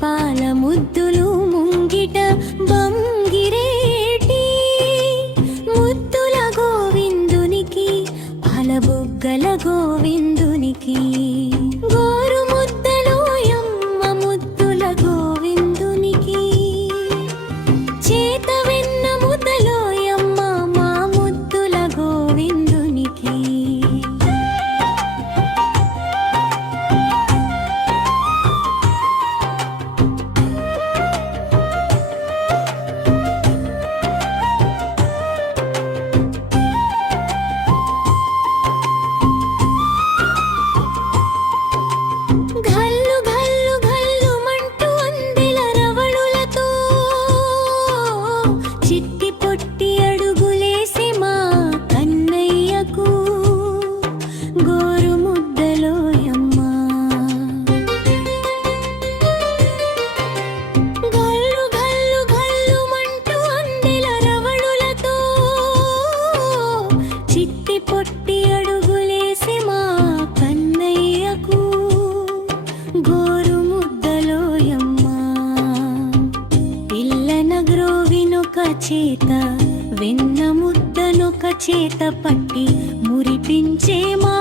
పాల ముద్దులు ముంగిట బంగిరేటి ముద్దుల గోవిందునికి పాల బుగ్గల గోవిందునికి గోరు ముద్దలో యమ్మ ముద్దుల గోవిందునికి చేత వెన్న ముద్దలో యమ్మ మా ముద్దుల గోవిందునికి ఘల్లు ఘల్లు ఘల్లుమంటూ అందెల రవళులతో చిట్టి పొట్టి అడుగులేసి మా కన్నయ్యకు గోరు ముద్దలో యమ్మ ఘల్లు ఘల్లు ఘల్లుమంటూ అందెల రవళులతో చిట్టి పొట్టి అడుగులేసి మా కన్నయ్యకు గోరు ముద్దలో యమ్మ పిల్లన గ్రోవినొక చేత వెన్న ముద్దనొక చేత పట్టి మురిపించే మా